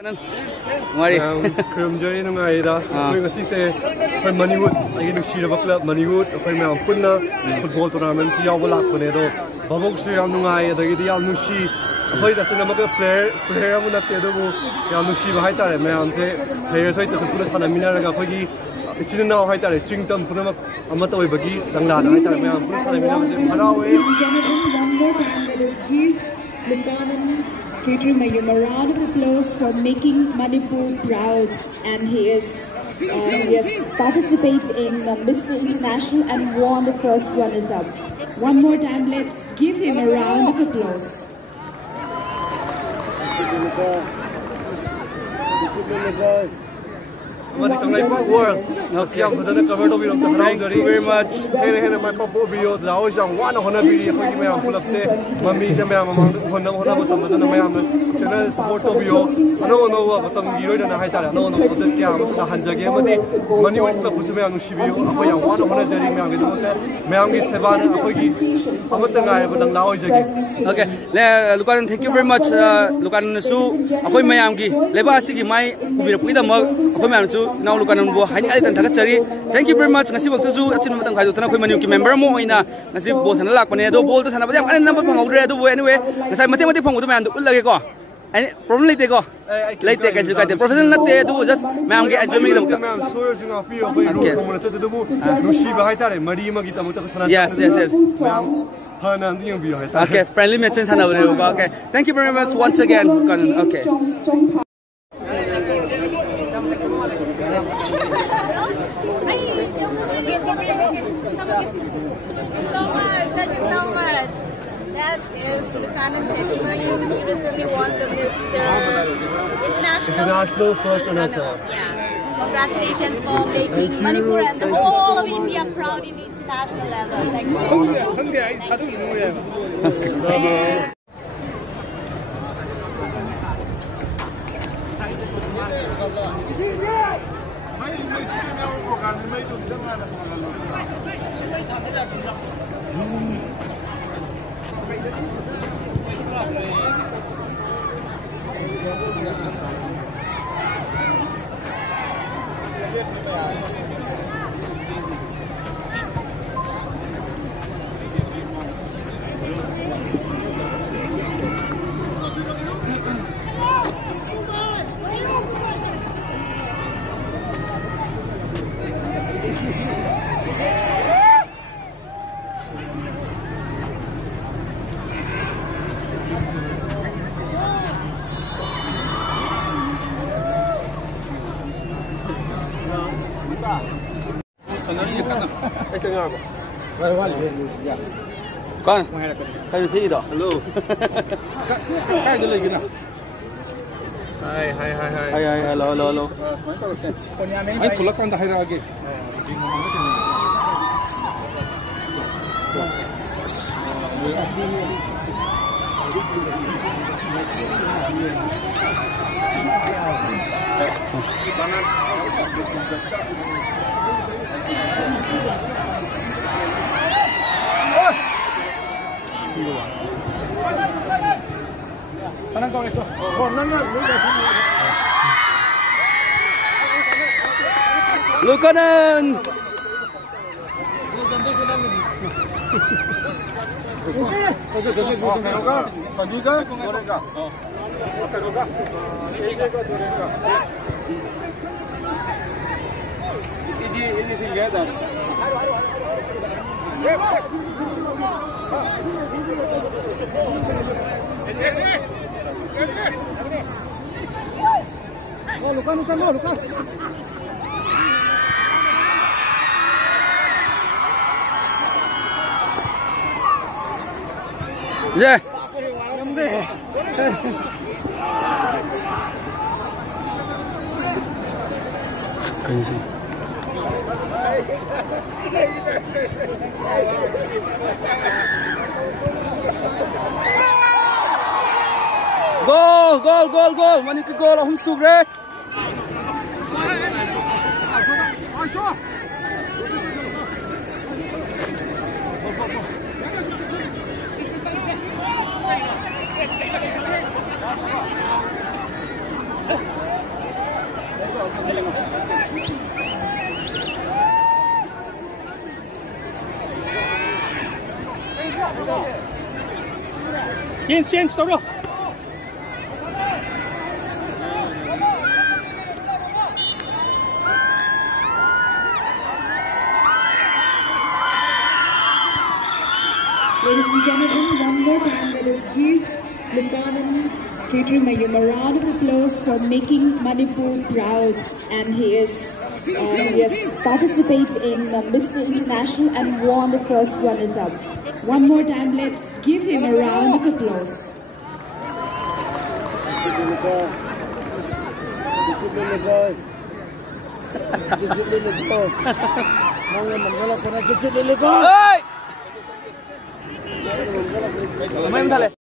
Joy Nungaida, say Maniwood, I get to club, Maniwood, Puna, football tournament, Yavala Ponedo, Baboxi Nungai, the Ideal Nushi, Hoy the cinema player, Munatedo, Yanushi Haita, Mayamse, players like the Puna Minaraga Hogi, it's in now Haita, Chington, Punama, Amato Bagi, Tangla, Haita, Mayam, Ladies and gentlemen, one more time, let us give LUKANAND KSHETRIMAYUM a round of applause for making Manipur proud, and he has participated in Mr. International and won the first runners-up. One more time, let's give him a round of applause. Kangleipak world. Siang bersama cover topi untuk terang dari. Thank you very much. Hele my papa video lau yang one hona video apa yang yang pulak se mami se yang mamang hona betul betul yang channel support topi yo. Ano betul giro dan hai tara. Ano betul kya maksudnya hanjagi mati Maniwood na pusu yang video apa yang one hona jadi yang gitu betul. Yang di seban apa gitu. Apa tengah betul lau jadi. Okay. LUKANAND, thank you very much. LUKANAND su apa yang gi leba asigi mai ubira puida mag apa yang tu now LUKANAND bo hai ai tan thagat chari. Thank you very much. Ngasi waktu tu achin matang khai dotana khoi Maniwood ki member mo oina ngasi bo sana lak pane do bol to sana ba kan number phangau re do anyway ngasai mate phangau to man do ulage ko ai problem late ko late ka ju ka de professional natte do just ma'am ge enjoy dam ma'am soyo singa pi ko ro ko mo chate do bu nushi ba hai tare mari ma gi tamu ta sana yes ma'am okay, friendly mention sana okay. Thank you very much once again. Okay. Thank you so much. That is LUKANAND KSHETRIMAYUM. He recently won the Mr. International first runner-up. Yeah. Congratulations for making Manipur and the whole of India proud in international level. Thank you so much. Con, cái gì đó? Hello. Cái gì lấy cái nào? Hi. Hello. Anh thua con hay ra kì? LUKANAND. Yeah. Crazy. Goal! Manipur goal! Hum subre. Change, toro. Ladies and gentlemen, one more time let us give LUKANAND KSHETRIMAYUM a round of applause for making Manipur proud, and he has participated in Mr. International and won the first runners-up. One more time, let's give him a round of applause. Hey!